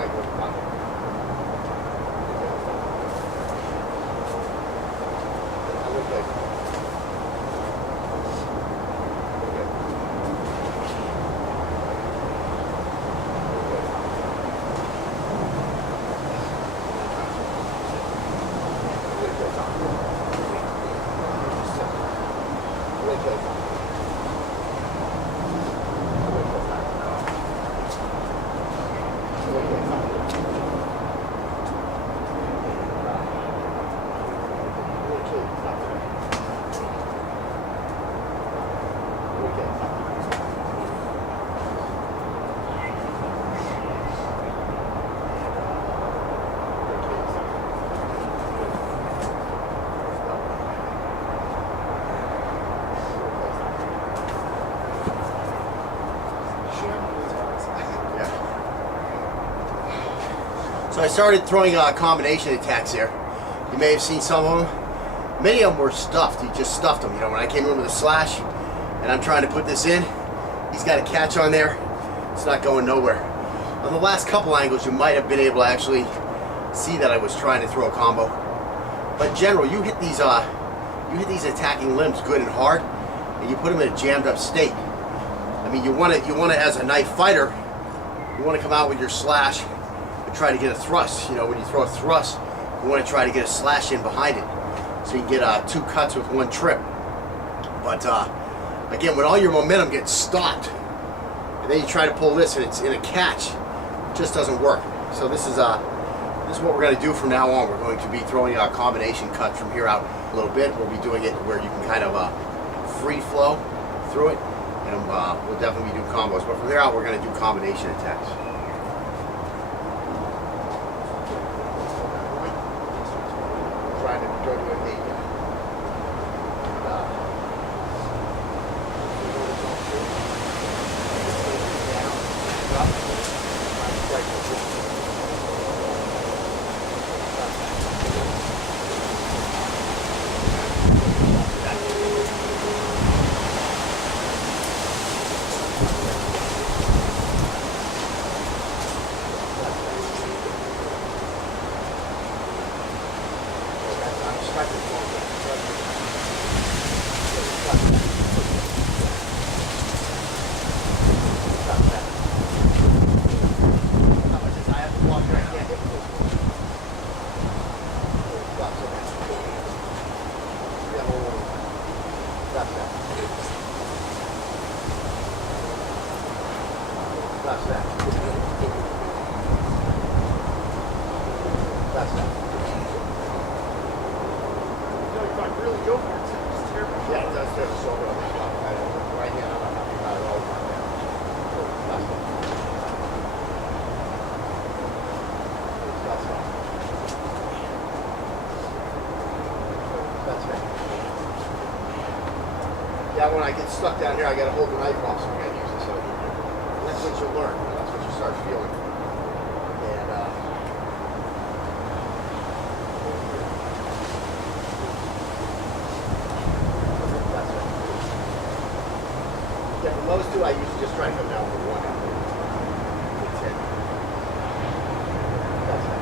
strike with the pocket. So I started throwing combination attacks here. You may have seen some of them. Many of them were stuffed. He just stuffed them. You know, when I came in with a slash and I'm trying to put this in, he's got a catch on there. It's not going nowhere. On the last couple angles, you might have been able to actually see that I was trying to throw a combo. But in general, you hit these attacking limbs good and hard, and you put them in a jammed up state. I mean, you want to as a knife fighter, you want to come out with your slash and try to get a thrust. You know, when you throw a thrust, you want to try to get a slash in behind it, so you can get 2 cuts with 1 trip. But again, when all your momentum gets stopped, and then you try to pull this and it's in a catch, it just doesn't work. So this is what we're going to do from now on. We're going to be throwing a combination cut from here out a little bit. We'll be doing it where you can kind of free flow through it, and we'll definitely be doing combos. But from there out, we're going to do combination attacks. Trying to go to a Yeah, when I get stuck down here, I got to hold the knife off, so I got to use it. So that's what you learn. That's what you start feeling. And that's it. Yeah, from those two, I usually just try to come down with 1 out there. That's it. That's it.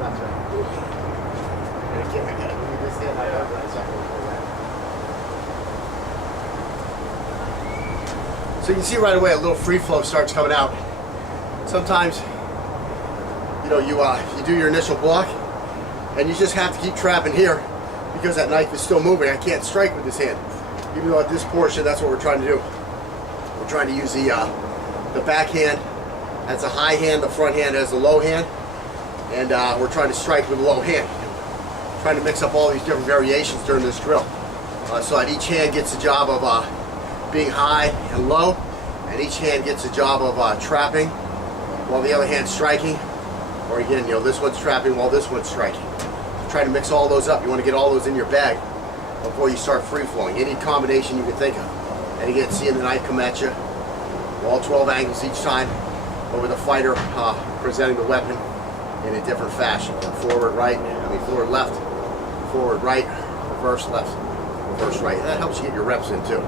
That's right. And again, I gotta leave this in my arm right so I can pull that. So you can see right away a little free flow starts coming out. Sometimes, you know, you do your initial block, and you just have to keep trapping here because that knife is still moving. I can't strike with this hand, even though at this portion that's what we're trying to do. We're trying to use the backhand as a high hand, the front hand as the low hand. And we're trying to strike with a low hand. Trying to mix up all these different variations during this drill. So that each hand gets the job of being high and low, and each hand gets the job of trapping while the other hand's striking. Or again, you know, this one's trapping while this one's striking. Try to mix all those up. You want to get all those in your bag before you start free flowing. Any combination you can think of. And again, seeing the knife come at you, all 12 angles each time, but with the fighter presenting the weapon in a different fashion. Forward right, forward left, forward right, reverse left, reverse right. And that helps you get your reps in too.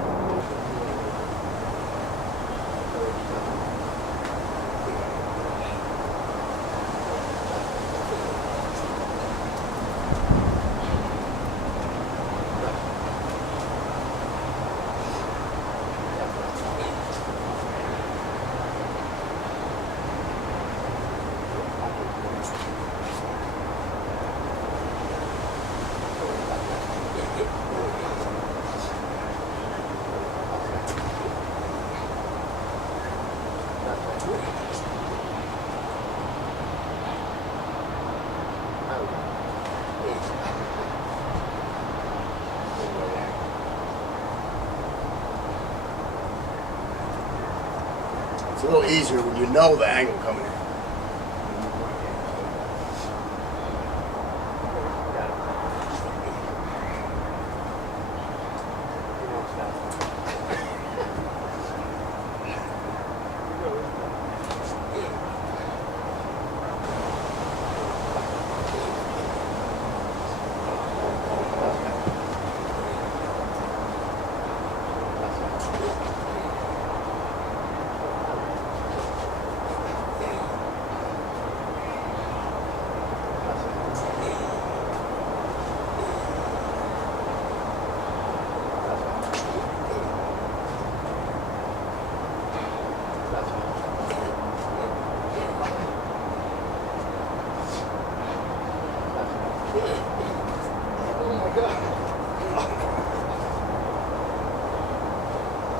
It's a little easier when you know the angle coming in.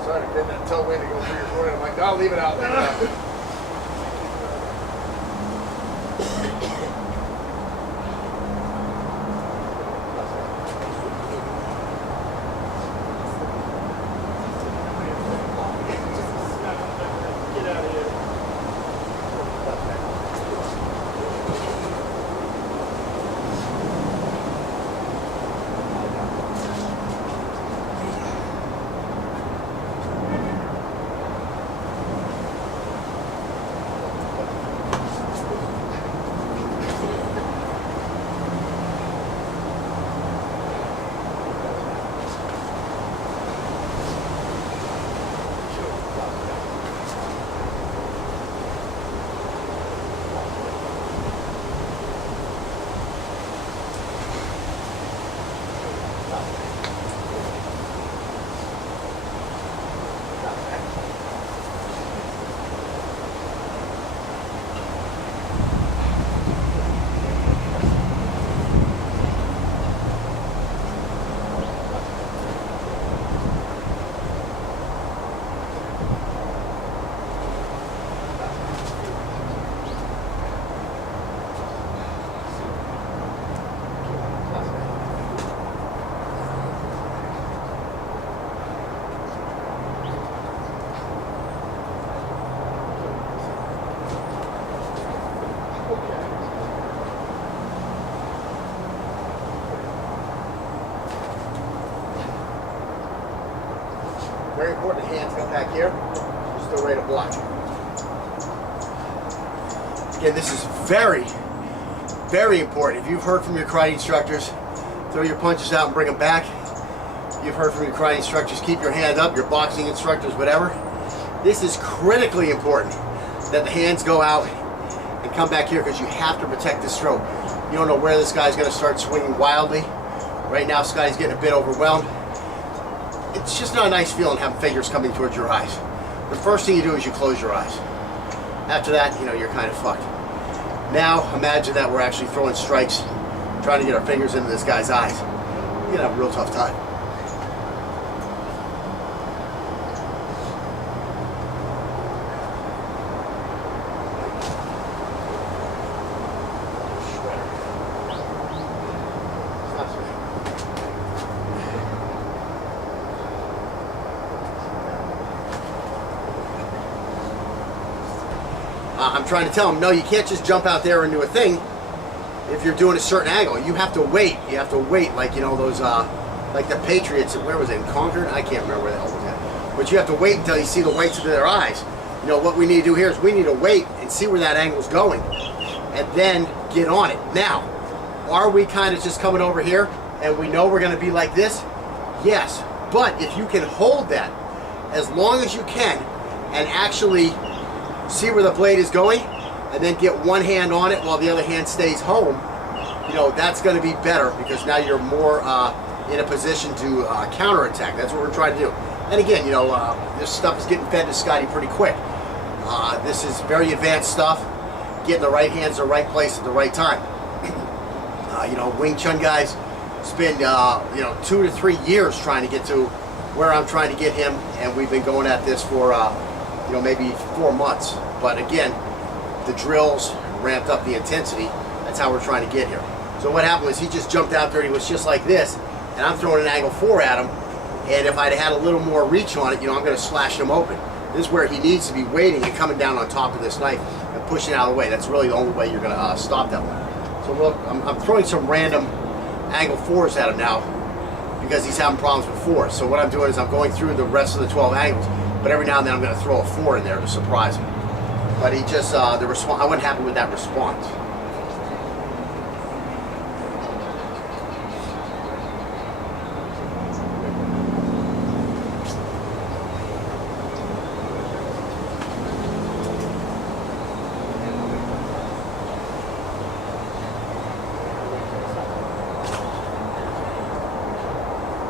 Sorry to get that tailwind to go through your forehead. I'm like, no, leave it out. Leave it out. Very important, the hands come back here. You're still ready to block. Again, this is very, very important. If you've heard from your karate instructors, throw your punches out and bring them back. You've heard from your karate instructors, keep your hand up, your boxing instructors, whatever. This is critically important that the hands go out and come back here because you have to protect this throat. You don't know where this guy's going to start swinging wildly. Right now, Scotty's getting a bit overwhelmed. It's just not a nice feeling having fingers coming towards your eyes. The first thing you do is you close your eyes. After that, you know, you're kind of fucked. Now, imagine that we're actually throwing strikes, trying to get our fingers into this guy's eyes. You're gonna have a real tough time. I'm trying to tell him, no, you can't just jump out there and do a thing if you're doing a certain angle. You have to wait. You have to wait, like, you know, those, like the Patriots, where was it, in Concord? I can't remember where the hell it was at. But you have to wait until you see the whites of their eyes. You know, what we need to do here is we need to wait and see where that angle's going and then get on it. Now, are we kind of just coming over here and we know we're going to be like this? Yes. But if you can hold that as long as you can and actually see where the blade is going and then get one hand on it while the other hand stays home, you know, that's going to be better because now you're more in a position to counterattack. That's what we're trying to do. And again, you know, this stuff is getting fed to Scotty pretty quick. This is very advanced stuff. Getting the right hands in the right place at the right time. You know, Wing Chun guys spend, you know, 2 to 3 years trying to get to where I'm trying to get him, and we've been going at this for you know, maybe 4 months. But again, the drills ramped up the intensity. That's how we're trying to get here. So what happened was he just jumped out there and he was just like this, and I'm throwing an angle 4 at him, and if I'd had a little more reach on it, you know, I'm going to slash him open. This is where he needs to be waiting and coming down on top of this knife and pushing out of the way. That's really the only way you're going to stop that one. So look, I'm throwing some random angle 4s at him now because he's having problems with 4s. So what I'm doing is I'm going through the rest of the 12 angles, but every now and then I'm going to throw a 4 in there to surprise him. But he just, the response, I wasn't happy with that response.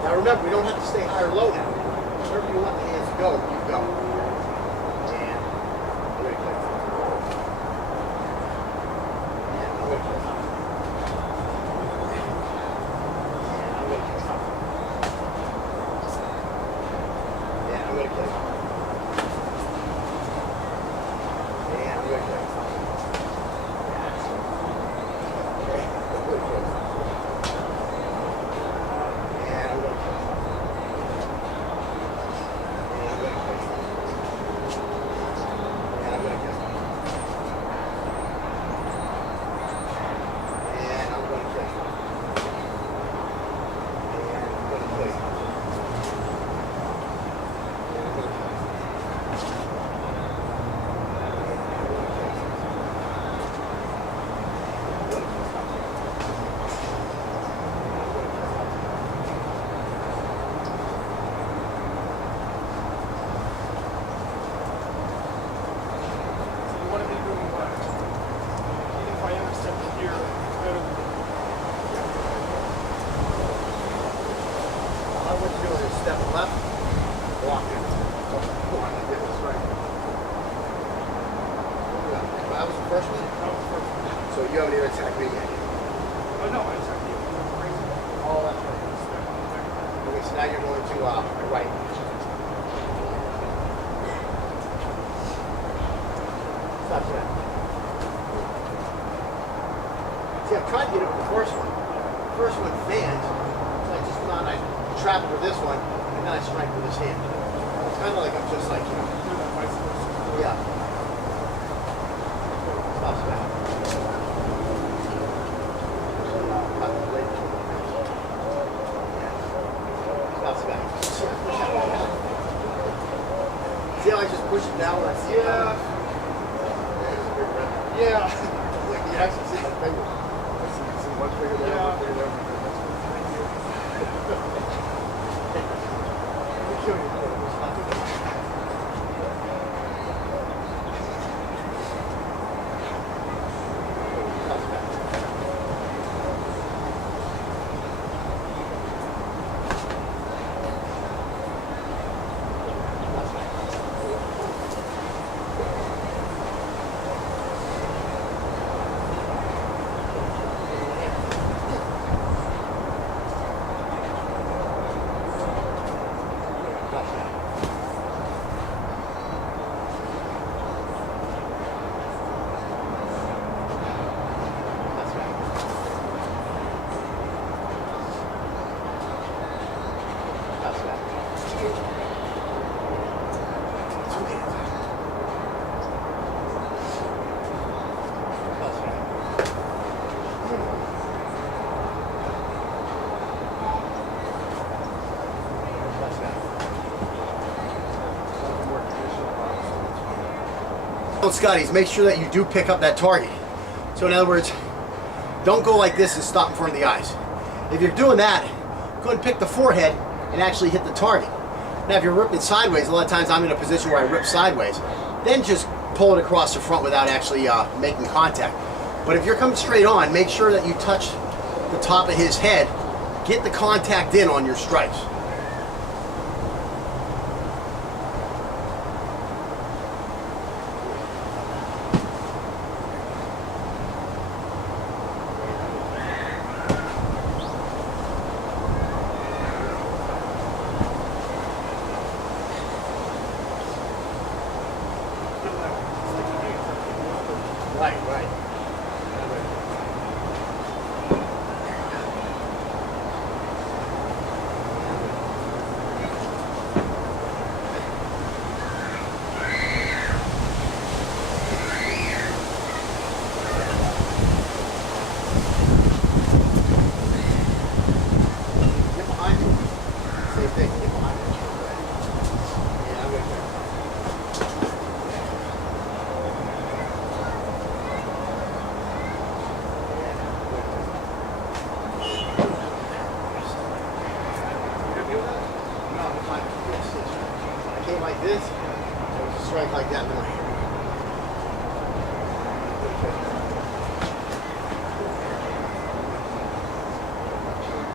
Now remember, we don't have to stay high or low now. Wherever you want the hands to go, you go. And I'm going to click. And I'm going to click. And I'm going to click. And I'm going to click. And I'm going to click. Okay, I'm going to click. Step left, walk in. Oh, I did this right. That was the first one? That was the first one. So you haven't even attacked me yet? Oh, no, I attacked you. Oh, that's right. Okay, so now you're going to right. Stop that. See, I'm trying to get it with the first one. The first one fans. So I just thought I'd trap it with this one, and then I strike with this hand. It's kind of like I'm just like, you know. Yeah. Stops back. Stops back. See how I just push it down when I see it? Yeah. Like you actually see my finger. It's much bigger than much bigger than Scotty's, make sure that you do pick up that target. So in other words, don't go like this and stop in front of the eyes. If you're doing that, go ahead and pick the forehead and actually hit the target. Now if you're ripping sideways, a lot of times I'm in a position where I rip sideways, then just pull it across the front without actually making contact. But if you're coming straight on, make sure that you touch the top of his head, get the contact in on your strikes. Right. like this, or strike like that.